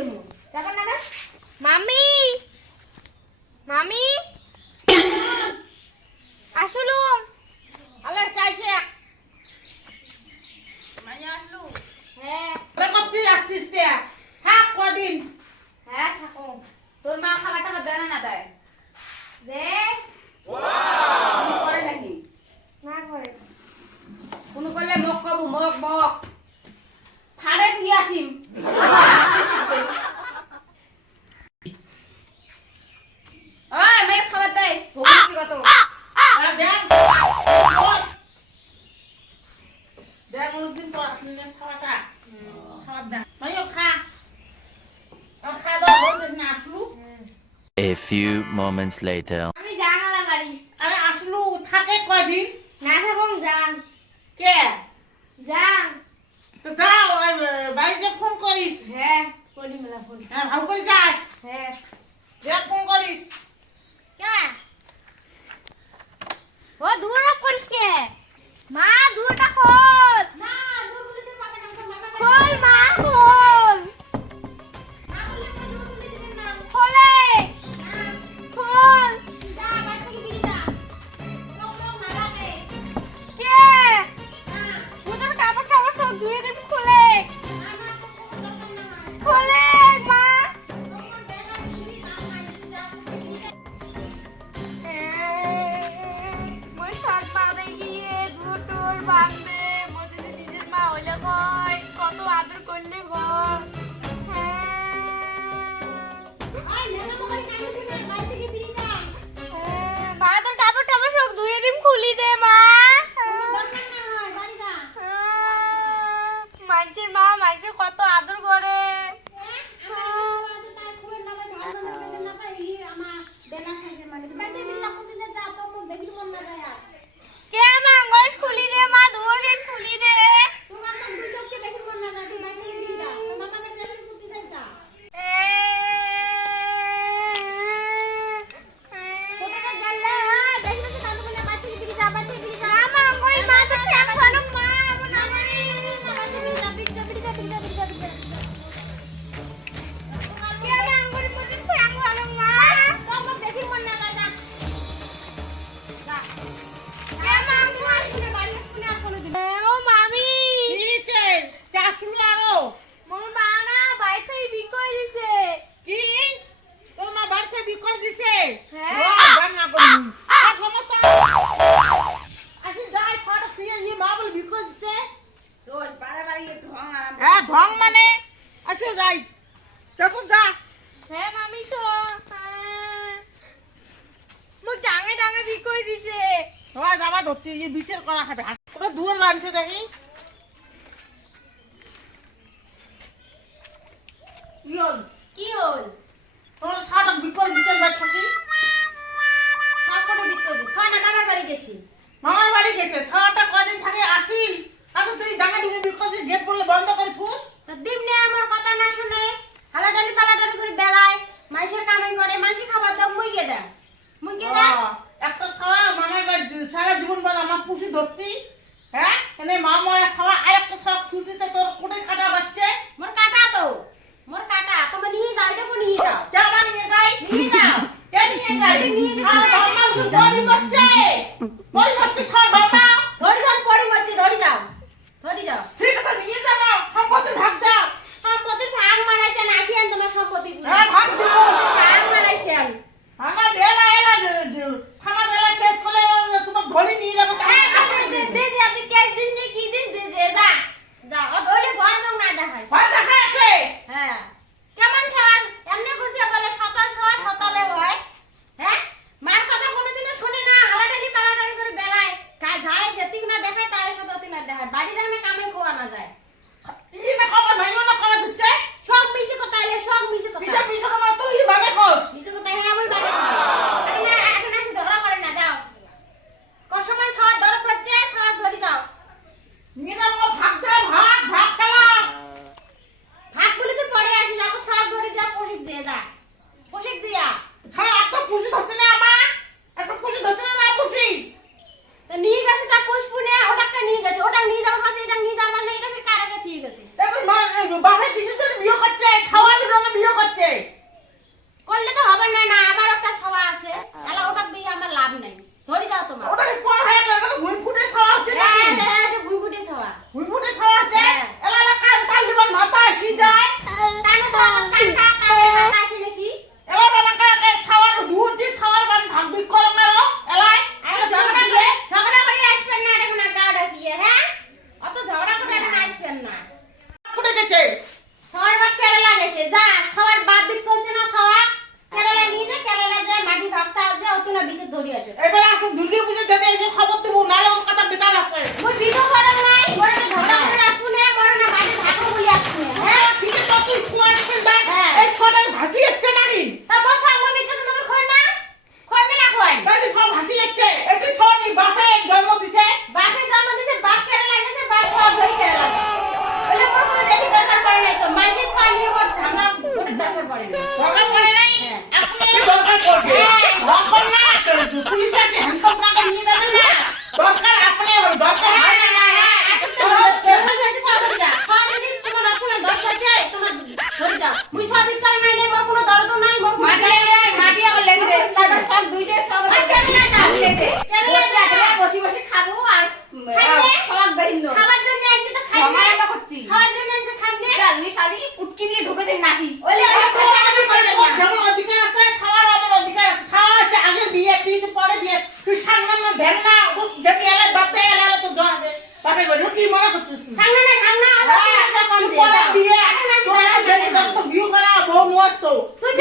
দিছে মু দেখো না মামি মামি আসলো আলে চাইছে মাই আসলো হ্যাঁ রে কবজি আসছিস তে থাক কদিন হ্যাঁ থাকো তোর মা খাবারটা দেয় না দেয় দে ওয়াও করে নাকি না করে কোন করলে মক কবু মক মক ফাড়ে তুই আসিম ওই মেয়ে খাবার দেয় ভুগছি কত আরে দেখ দেখ ওদিন তো আসলি না খাওয়াটা খাবার দে মাইও খা আর খা দাও বলছিস না আসলু A few moments later. আমি জানালা বাড়ি আরে আসলু থাকে কয়দিন না থাকো যান কে যান তো যাও বাড়িতে ফোন করিস হ্যাঁ করি মেলা ফোন হ্যাঁ ভালো করে যাস হ্যাঁ যে ফোন করিস কে ও দূর করিস কে মা দূরটা খোল না দূর বলিতে পাবে না মামা খোল মা খোল না বললে তো দূর বলে দিবেন না খোলে খোল যা বাড়ি থেকে বেরিয়ে যা লোক লোক না লাগে কে ওদের কাপড় টাপড় সব ধুয়ে দিবি খোলে না না তো দরকার না খোলে মা তোমার বেলা কি কাম নাই যা বেরিয়ে যা মই সাত বাঁধে গিয়ে দুটোর বাঁধবে মধ্যে নিজের মা হইলে কয় কত আদর করলে গয় ওই নেতা মগরি কাম দিবি না বাড়ি থেকে বেরিয়ে যা মা তোর কাপড় টাপড় সব ধুয়ে দিম খুলি দে মা দরকার না হয় বাড়ি যা মানুষের মা মানুষের কত আদর করে আমার আছে তাই খুলে না ভাই ভালো না ভাই আমার বেলা শেষে মানে বাড়ি থেকে বেরিয়ে যা প্রতিদিন যা তো মুখ দেখলি মন না যায় কে মা গস খুলি দে মা ধুয়ে খুলি দে তোমার তো দুই চোখে দেখি মন না যায় তুই বাড়ি থেকে বেরিয়ে যা তো মামা মেরে যাবি প্রতিদিন যা ছোটটা গেলে দেখি তো কানু বলে বাড়ি থেকে বেরিয়ে যা বাড়ি থেকে বেরিয়ে যা মা ওই মা তো খেয়াল করো মা আমার কে মা আমার মধ্যে খেয়াল করো মা কে মা ও মামি মোর মা না বাইরে থেকে বিকই দিছে হ্যাঁ। ঢং মানে আচ্ছা যাই তখন যা হ্যাঁ মামি তো মোক ডাঙে ডাঙে বিকই দিছে সবাই যাবা ধরছি বিচার করা খাবে ওটা দুয়ার বানছে দেখি ইয়ন কি হল তোমার সাড়ক বিকল বিচার বাদ থাকি সবকটা বিকই দিছে ছয় না বাবার বাড়ি গেছি মামার বাড়ি গেছে ছাওয়াটা কদিন থাকে আসি তাহলে তুই ডাঙা ঢুকে বিকল গেট বললে বন্ধ করে থুস দিমনে আমার কথা না শুনে হালাডালি পালাডালি করে বেড়ায় মাইসের কামাই করে মাইসে খাবার দাও মুইগে দেয় একটা ছাওয়া মামার বাড়ি সারা জীবন বল আমার পুষি ধরছি হ্যাঁ এনে মা মরা ছাওয়া আর একটা ছাওয়া খুশিতে তোর কোটে কাটা বাচ্চে মোর কাটা তো মোর কাটা তুমি নিয়ে যাও এটা নিয়ে যাও কেমন নিয়ে যাই নিয়ে যাও কে নিয়ে যাই নিয়ে যাও। আর বাবা ধরি বাচ্চে বল বাচ্চে ছাওয়া বাবা ধরি যাও পড়ি মরছি ধরি যাও ঠিক আছে নিয়ে যাবো সম্পত্তির ভাগ দাও সম্পদ কোনদিন নাকি ওইলে তোর যেমন অধিকার আছে খাওয়ার আমার অধিকার আছে খাওয়া হচ্ছে আগে বিয়ে তুই তো পরে বিয়ে তুই সামনে ধ্যান না যদি এলে বাচ্চা এলে তো জড়াবে বাপে বলবো কি মনে করছিস তুই সামনে না সামনে তুই পরে বিয়ে তোর তো বিয়ে করা বউ মস্ত তুই